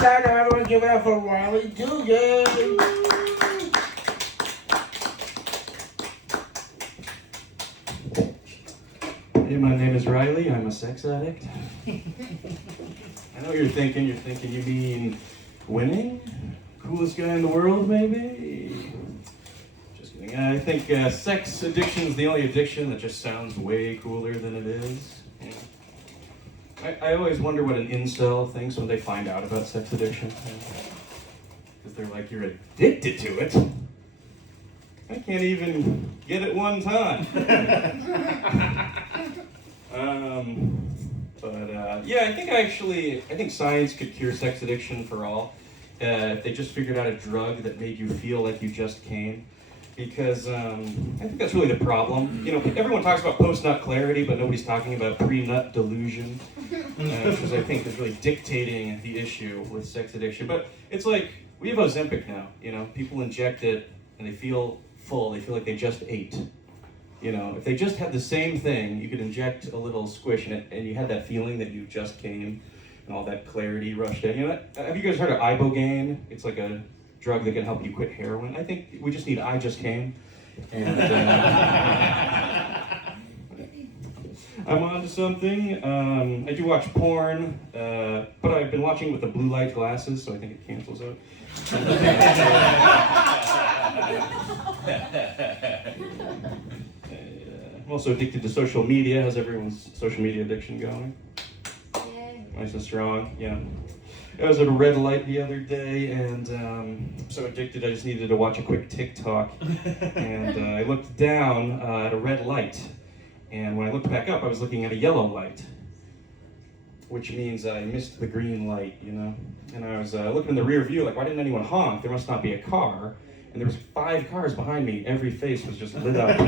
time, everyone give it up for Riley Duggan. Hey, my name is Riley. I'm a sex addict. I know what you're thinking. You're thinking you mean winning? Coolest guy in the world, maybe? Just kidding. I think sex addiction is the only addiction that just sounds way cooler than it is. Yeah. I always wonder what an incel thinks when they find out about sex addiction. Because they're like, you're addicted to it? I can't even get it one time. Yeah, I think science could cure sex addiction for all. If they just figured out a drug that made you feel like you just came. Because I think that's really the problem. You know, everyone talks about post-nut clarity, but nobody's talking about pre-nut delusion, which I think is really dictating the issue with sex addiction. But it's like, we have Ozempic now, you know, people inject it and they feel full, they feel like they just ate. You know, if they just had the same thing, you could inject a little squish in it and you had that feeling that you just came and all that clarity rushed in. You know, have you guys heard of Ibogaine? It's like a drug that can help you quit heroin. I think we just need I just came. And I'm on to something. I do watch porn, but I've been watching with the blue light glasses, so I think it cancels out. I'm also addicted to social media. How's everyone's social media addiction going? Nice and strong, yeah. I was at a red light the other day, and I'm so addicted I just needed to watch a quick TikTok. And I looked down at a red light, and when I looked back up, I was looking at a yellow light, which means I missed the green light, you know? And I was looking in the rear view, like, why didn't anyone honk? There must not be a car. And there was 5 cars behind me. Every face was just lit up.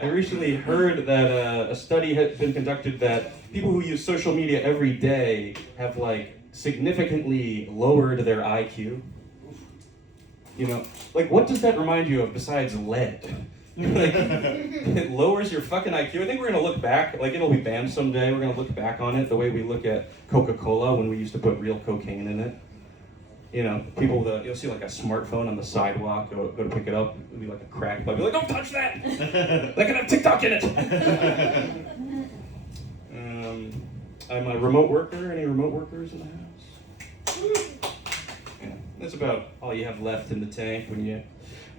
I recently heard that a study had been conducted that people who use social media every day have like significantly lowered their IQ. You know, like what does that remind you of besides lead? Like, it lowers your fucking IQ. I think we're gonna look back, like it'll be banned someday. We're gonna look back on it the way we look at Coca-Cola when we used to put real cocaine in it. You know, people with you'll see like a smartphone on the sidewalk, go to pick it up, it'll be like a crack pipe. Be like, don't touch that! That can have TikTok in it! I'm a remote worker. Any remote workers in the house? Yeah, that's about all you have left in the tank when you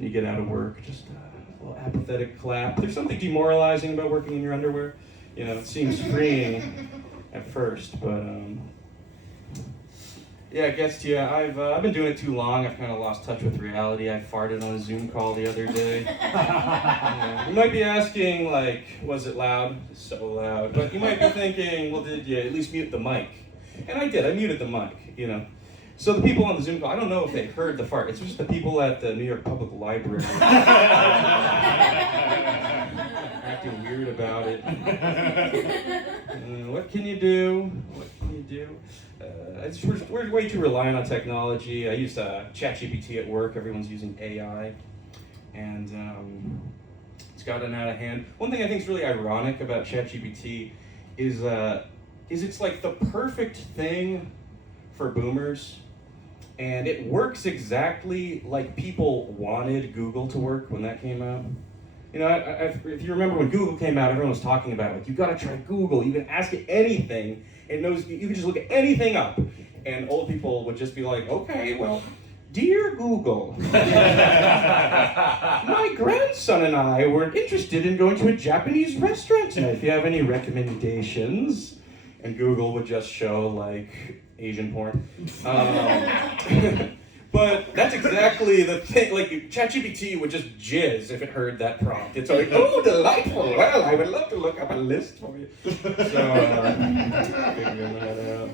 get out of work. Just a little apathetic clap. There's something demoralizing about working in your underwear. You know, it seems freeing at first, but yeah, it gets to you. I've been doing it too long. I've kind of lost touch with reality. I farted on a Zoom call the other day. You might be asking, like, was it loud? So loud. But you might be thinking, well, did you at least mute the mic? And I did. I muted the mic, you know. So the people on the Zoom call, I don't know if they heard the fart. It's just the people at the New York Public Library acting weird about it. What can you do? What can you do? We're way too reliant on technology. I use ChatGPT at work. Everyone's using AI, and it's gotten out of hand. One thing I think is really ironic about ChatGPT is it's like the perfect thing for boomers, and it works exactly like people wanted Google to work when that came out. You know, if you remember when Google came out, everyone was talking about like, you gotta try Google. You can ask it anything. It knows, you can just look at anything up. And old people would just be like, okay, well, dear Google, my grandson and I were interested in going to a Japanese restaurant tonight. If you have any recommendations, and Google would just show like Asian porn. But that's exactly the thing, like ChatGPT would just jizz if it heard that prompt. It's like, oh, delightful, well, I would love to look up a list for you. So, figuring that out.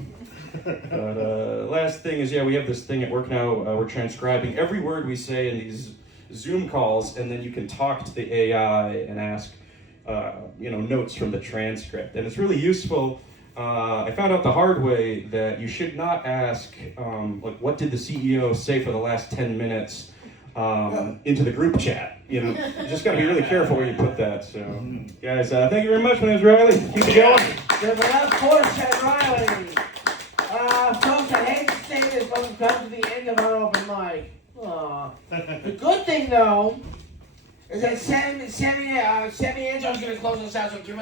But last thing is, yeah, we have this thing at work now, we're transcribing every word we say in these Zoom calls, and then you can talk to the AI and ask, notes from the transcript. And it's really useful. I found out the hard way that you should not ask, like, what did the CEO say for the last 10 minutes into the group chat. You know, you just got to be really careful where you put that. So, guys, thank you very much. My name's Riley. Keep it going. Give it up for Ted Riley. Folks, I hate to say this, but we've come to the end of our open mic. Aw. The good thing, though, is that Sammy Angel's going to close us out, so give